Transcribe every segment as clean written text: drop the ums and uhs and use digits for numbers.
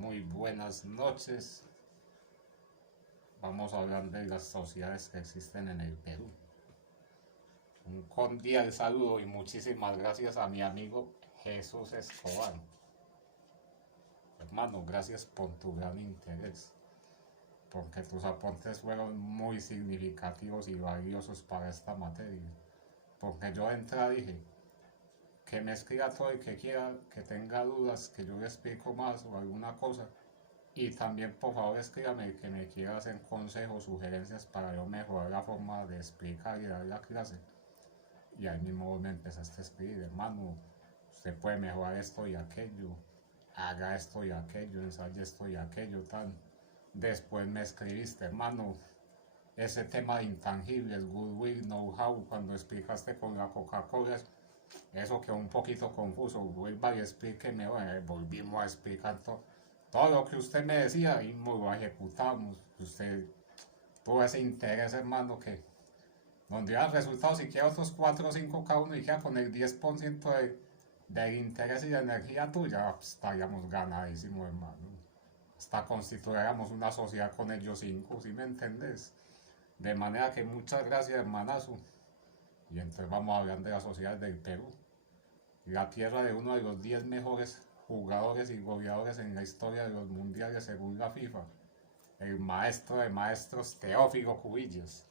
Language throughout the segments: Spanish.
Muy buenas noches. Vamos a hablar de las sociedades que existen en el Perú. Un cordial saludo y muchísimas gracias a mi amigo Jesús Escobar. Hermano, gracias por tu gran interés, porque tus aportes fueron muy significativos y valiosos para esta materia. Porque yo de entrada dije, que me escriba todo el que quiera, que tenga dudas, que yo le explico más o alguna cosa. Y también por favor escríbame que me quiera hacer consejos, sugerencias para yo mejorar la forma de explicar y dar la clase. Y ahí mismo me empezaste a escribir, hermano, usted puede mejorar esto y aquello, haga esto y aquello, ensaye esto y aquello, tal. Después me escribiste, hermano, ese tema de intangibles, goodwill, know-how, cuando explicaste con la Coca-Cola, eso quedó un poquito confuso, vuelva y explíqueme, bueno, volvimos a explicar todo lo que usted me decía y lo ejecutamos. Usted tuvo ese interés, hermano, que donde iban resultados, siquiera otros 4 o 5 cada uno, y queda con el 10% del interés y de energía tuya, pues, estaríamos ganadísimos, hermano. Hasta constituiríamos una sociedad con ellos 5, ¿sí me entendés? De manera que muchas gracias, hermanazo. Y entonces vamos a hablar de las sociedades del Perú, la tierra de uno de los 10 mejores jugadores y goleadores en la historia de los mundiales según la FIFA, el maestro de maestros Teófilo Cubillos.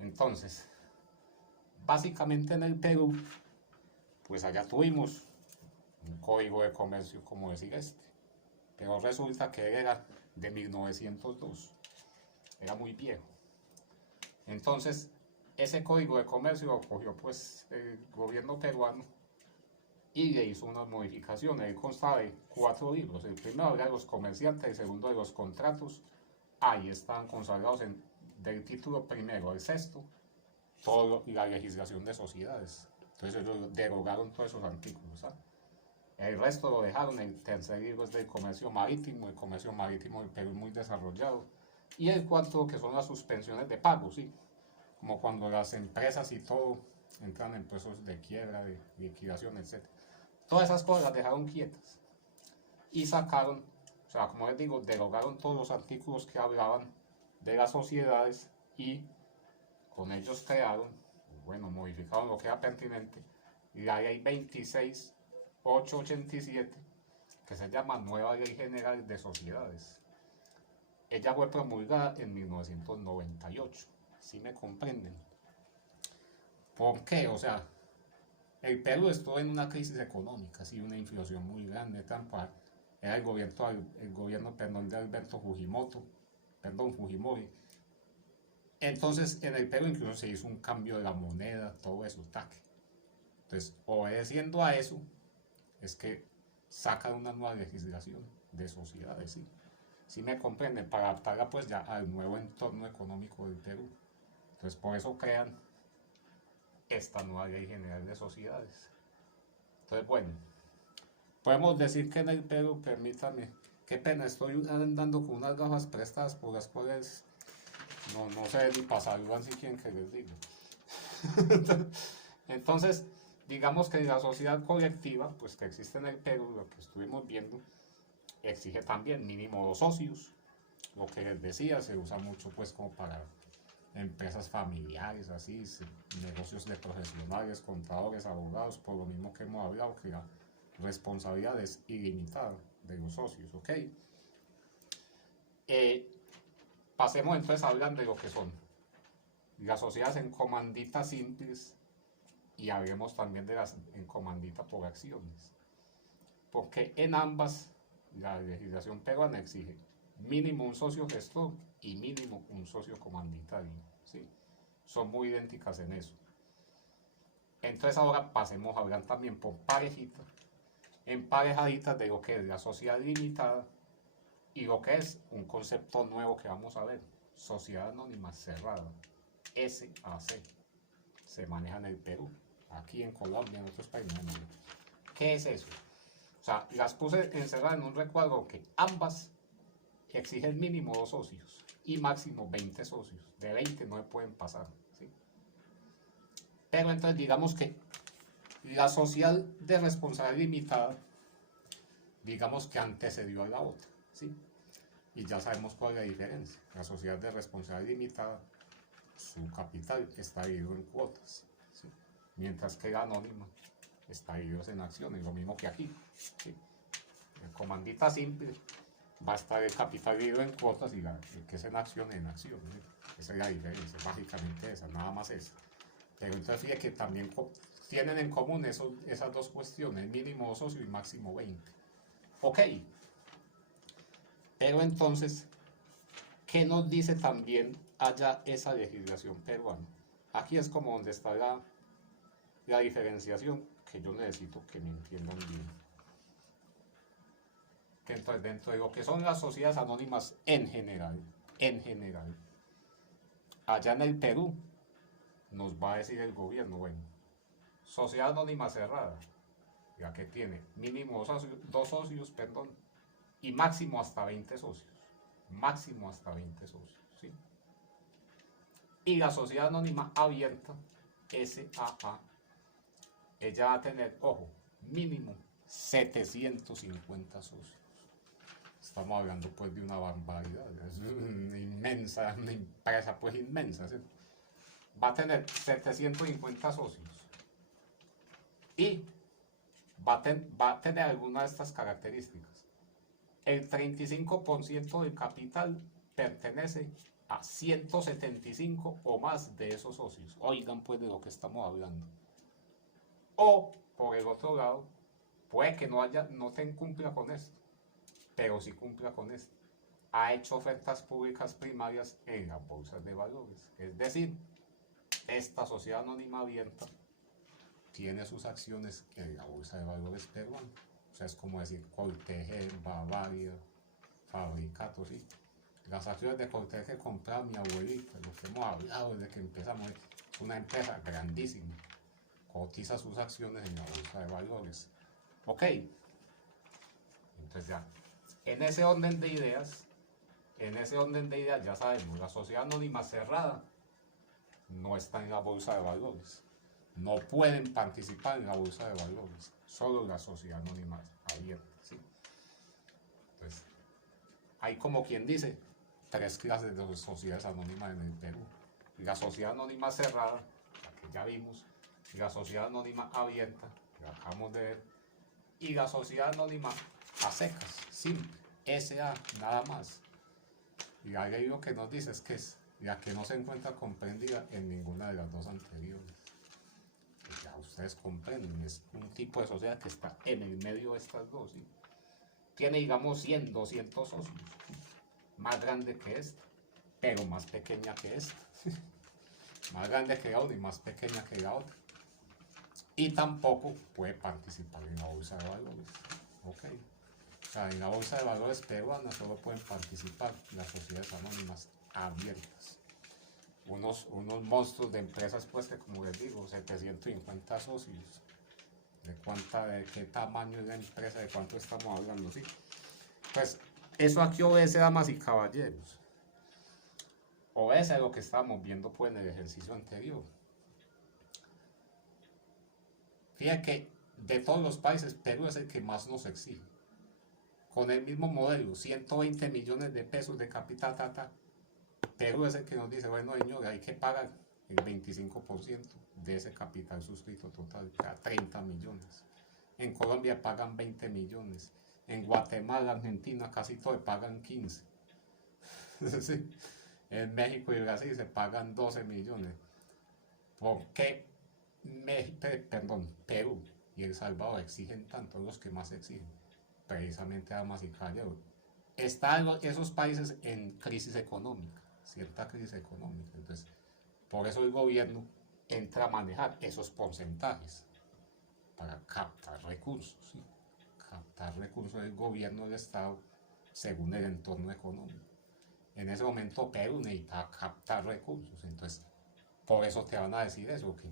Entonces, básicamente en el Perú, pues allá tuvimos un código de comercio como decir este, pero resulta que era de 1902, era muy viejo. Entonces, ese código de comercio lo cogió pues el gobierno peruano y le hizo unas modificaciones. Él consta de 4 libros. El primero era de los comerciantes, el segundo de los contratos. Ahí están consagrados del título primero al sexto todo la legislación de sociedades. Entonces ellos derogaron todos esos artículos. ¿Sabes? El resto lo dejaron. El tercer libro es del comercio marítimo. El comercio marítimo del Perú es muy desarrollado. Y el cuarto, que son las suspensiones de pago, ¿sí? Como cuando las empresas y todo entran en procesos de quiebra, de liquidación, etc. Todas esas cosas las dejaron quietas y sacaron, o sea, como les digo, derogaron todos los artículos que hablaban de las sociedades y con ellos crearon, bueno, modificaron lo que era pertinente, la ley 26.887, que se llama Nueva Ley General de Sociedades. Ella fue promulgada en 1998, ¿sí me comprenden? ¿Por qué? O sea, el Perú estuvo en una crisis económica, sí, una inflación muy grande, era el gobierno de Alberto Fujimori. Entonces, en el Perú incluso se hizo un cambio de la moneda, todo eso, taque. Entonces, obedeciendo a eso, es que sacan una nueva legislación de sociedades, ¿sí? ¿Sí me comprenden? Para adaptarla pues ya al nuevo entorno económico del Perú. Entonces, por eso crean esta nueva ley general de sociedades. Entonces, bueno, podemos decir que en el Perú, permítame, qué pena, estoy andando con unas gafas prestadas por las cuales no sé ni pasar, si quieren que les diga. Entonces, digamos que la sociedad colectiva, pues que existe en el Perú, lo que estuvimos viendo, exige también mínimo 2 socios. Lo que les decía, se usa mucho pues como para empresas familiares, así, negocios de profesionales, contadores, abogados, por lo mismo que hemos hablado, que la responsabilidad es ilimitada de los socios, ¿ok? Pasemos entonces a hablar de lo que son las sociedades en comandita simples y hablemos también de las en comandita por acciones. Porque en ambas la legislación peruana exige mínimo un socio gestor y mínimo un socio comanditario, ¿sí? Son muy idénticas en eso. Entonces ahora pasemos a hablar también por parejitas, emparejaditas de lo que es la sociedad limitada y lo que es un concepto nuevo que vamos a ver, sociedad anónima cerrada, SAC, se maneja en el Perú, aquí en Colombia, en otros países. ¿Qué es eso? O sea, las puse encerradas en un recuadro que ambas exigen mínimo 2 socios y máximo 20 socios. De 20 no se pueden pasar, ¿sí? Pero entonces digamos que la sociedad de responsabilidad limitada digamos que antecedió a la otra, ¿sí? Y ya sabemos cuál es la diferencia. La sociedad de responsabilidad limitada, su capital está dividido en cuotas, ¿sí? Mientras que la anónima está dividido en acciones, lo mismo que aquí, ¿sí? En comandita simple va a estar el capital dividido en cuotas y el que es en acciones, en acciones, ¿sí? Esa es la diferencia, básicamente esa, nada más esa. Pero entonces fíjate que también tienen en común esas dos cuestiones, mínimo socio y máximo 20. Ok, pero entonces, ¿qué nos dice también allá esa legislación peruana? Aquí es como donde está la diferenciación que yo necesito que me entiendan bien. Que entonces dentro de lo que son las sociedades anónimas en general, allá en el Perú nos va a decir el gobierno, bueno, sociedad anónima cerrada, ya que tiene mínimo dos socios, perdón, y máximo hasta 20 socios. Máximo hasta 20 socios, ¿sí? Y la sociedad anónima abierta, SAA, ella va a tener, ojo, mínimo 750 socios. Estamos hablando pues de una barbaridad, es una inmensa, una empresa pues inmensa, ¿sí? Va a tener 750 socios y va a tener alguna de estas características. El 35% del capital pertenece a 175 o más de esos socios. Oigan pues de lo que estamos hablando. O, por el otro lado, puede que no te cumpla con esto, pero sí cumpla con esto. Ha hecho ofertas públicas primarias en las bolsas de valores. Es decir, esta sociedad anónima abierta tiene sus acciones en la bolsa de valores peruana. O sea, es como decir Coltejer, Bavaria, Fabricato, ¿sí? Las acciones de Coltejer que compraba mi abuelita, lo que hemos hablado desde que empezamos, es una empresa grandísima. Cotiza sus acciones en la bolsa de valores. Ok. Entonces ya, en ese orden de ideas ya sabemos, la sociedad anónima cerrada no está en la bolsa de valores. No pueden participar en la bolsa de valores, solo la sociedad anónima abierta, ¿sí? Entonces, hay como quien dice, tres clases de sociedades anónimas en el Perú. La sociedad anónima cerrada, la que ya vimos, la sociedad anónima abierta, que la acabamos de ver, y la sociedad anónima a secas, simple, SA, nada más. Y la ley lo que nos dice es que es la que no se encuentra comprendida en ninguna de las dos anteriores. Ya ustedes comprenden, es un tipo de sociedad que está en el medio de estas dos, ¿sí? Tiene, digamos, 100, 200 socios, más grande que esta, pero más pequeña que esta. Más grande que la una y más pequeña que la otra. Y tampoco puede participar en la bolsa de valores. Ok. O sea, en la bolsa de valores peruana solo pueden participar las sociedades anónimas abiertas. Unos monstruos de empresas, pues, que como les digo, 750 socios. ¿De qué tamaño es la empresa? ¿De cuánto estamos hablando? Sí. Pues, eso aquí obedece, damas y caballeros. Obedece a lo que estábamos viendo, pues, en el ejercicio anterior. Fíjate que de todos los países, Perú es el que más nos exige. Con el mismo modelo, 120 millones de pesos de capital, Perú es el que nos dice, bueno, señor, hay que pagar el 25% de ese capital suscrito total, o sea, 30 millones. En Colombia pagan 20 millones. En Guatemala, Argentina, casi todo pagan 15. Sí. En México y Brasil se pagan 12 millones. ¿Por qué Perú y El Salvador exigen tanto? Los que más exigen, precisamente damas y caballeros, están esos países en crisis económica, cierta crisis económica. Entonces, por eso el gobierno entra a manejar esos porcentajes para captar recursos, ¿sí? Captar recursos del gobierno del Estado según el entorno económico. En ese momento Perú necesita captar recursos, entonces por eso te van a decir eso, que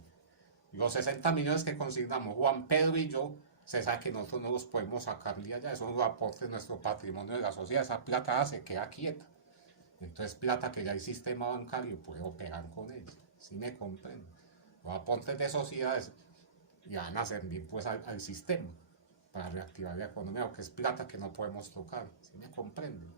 los 60 millones que consignamos Juan Pedro y yo, se sabe que nosotros no los podemos sacar de allá, eso es un aporte de nuestro patrimonio de la sociedad, esa plata se queda quieta. Entonces plata que ya el sistema bancario puede operar con ella, ¿sí me comprenden? Los aportes de sociedades ya van a servir pues al sistema, para reactivar la economía, porque es plata que no podemos tocar, ¿sí me comprende?